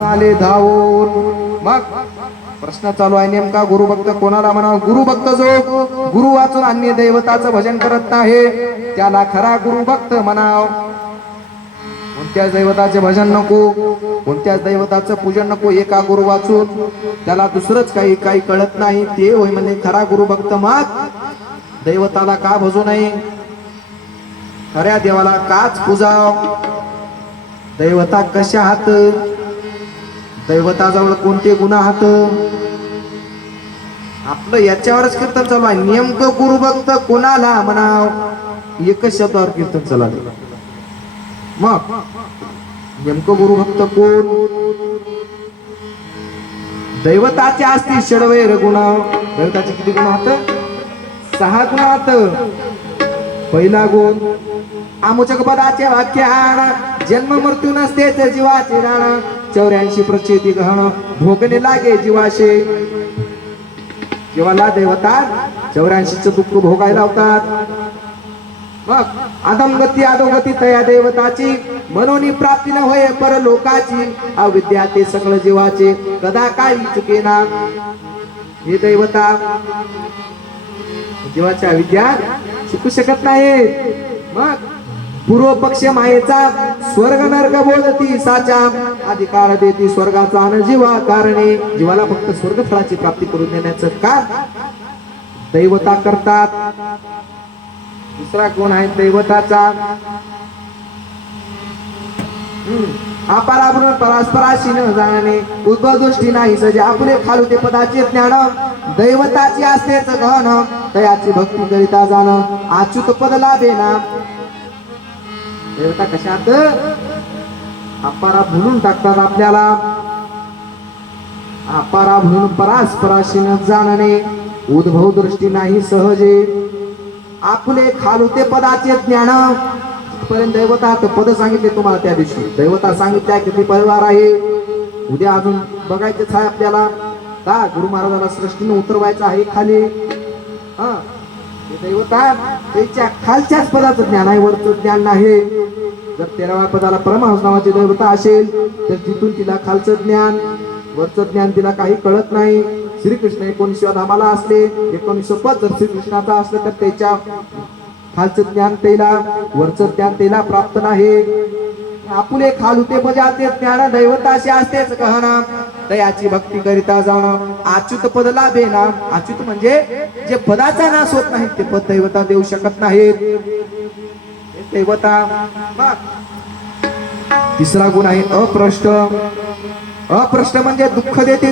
आले धावून. मग प्रश्न चालू आहे नेमका गुरुभक्त कोणाला म्हणावं? गुरुभक्त जो गुरु वाचून अन्य दैवताचं भजन करत नाही त्याला खरा गुरुभक्त म्हणाव. कोणत्याच दैवताचे भजन नको कोणत्याच दैवताचं पूजन नको एका गुरु वाचून. त्याला दुसरंच काही काही कळत नाही ते होय म्हणजे खरा गुरुभक्त मग दैवताला का भजू नये? खऱ्या देवाला काच पूजाव. दैवता कशा हात? दैवताजवळ कोणते गुण आहात? आपलं याच्यावरच कीर्तन चालू आहे. नेमकं गुरुभक्त कोणाला म्हणाव? एकच शब्दावर कीर्तन चालू मग नेमकं गुरुभक्त कोण? दैवताचे असतील षडवैर गुण दैवताचे किती गुण आहात? सहा गुण आहात. पहिला गुण आमुचक पदाचे वाक्य हाण जन्म मृत्यू नसते ते जीवाचे राण चौऱ्याऐंशी प्रचिती गहण भोगणे लागे जीवाशे. जीवाला देवतात चौऱ्याऐंशीच दुःख भोगायला लावतात. मग अधमगती अधोगती तया देवताची मनोनी प्राप्ती न होय पर लोकाची अविद्या ते सगळं जीवाचे कदा काही चुके ना हे दैवता जीवाच्या विद्या शिकू शकत नाही मग पूर्व पक्ष मायेचा स्वर्ग नर्ग बोलती साचा अधिकार देती स्वर्गाचा अन जीवा कारणे. जीवाला फक्त स्वर्ग फळाची प्राप्ती करून देण्याचं का दैवता करतात. दुसरा कोण आहे दैवताचा? अपारावरून परस्पराशी न जाणे. उद्भव दृष्टी नाही सजे. आपले खालू ते पदाचे ज्ञान. दैवताची असतेच घन तयाची भक्ती करिता जाण. अच्युत पद लाभे ना. देवता कशात? अपारा भुलून टाकतात आपल्याला. अपारा भुलून परास्पराशी न जाणणे. उद्भव दृष्टी नाही सहजे. आपले खालू ते पदाचे ज्ञान. पर्यंत दैवता पद सांगितले तुम्हाला त्या दिवशी. दैवता सांगितल्या किती परिवार आहे. उद्या अजून बघायचंच आहे आपल्याला. का? गुरु महाराजाला सृष्टीने उतरवायचं आहे खाली. हा. दैवता त्याच्या खालच्याच पदाचं ज्ञान आहे वरचं ज्ञान नाही. जर तेराव्या पदाला परमहंस नावाची दैवता असेल तर तिथून तिला खालचं ज्ञान वरचं ज्ञान तिला काही कळत नाही. श्रीकृष्ण एकोणीसव्या धामाला असले एकोणीसशे पद जर श्रीकृष्णाचा असलं तर त्याच्या खालचं ज्ञान त्याला वरचं ज्ञान त्याला प्राप्त नाही. आपुले खालुते बजाते ज्ञान दैवताशी असतेच कहना दयाची भक्ती करिता जाणं अच्युत पद लाभे ना. अच्युत म्हणजे जे पदाचा नाश होत नाही ते पद दैवता देऊ शकत नाहीत. दैवता तिसरा गुण आहे अप्रष्ट. अप्रष्ट म्हणजे दुःख देते.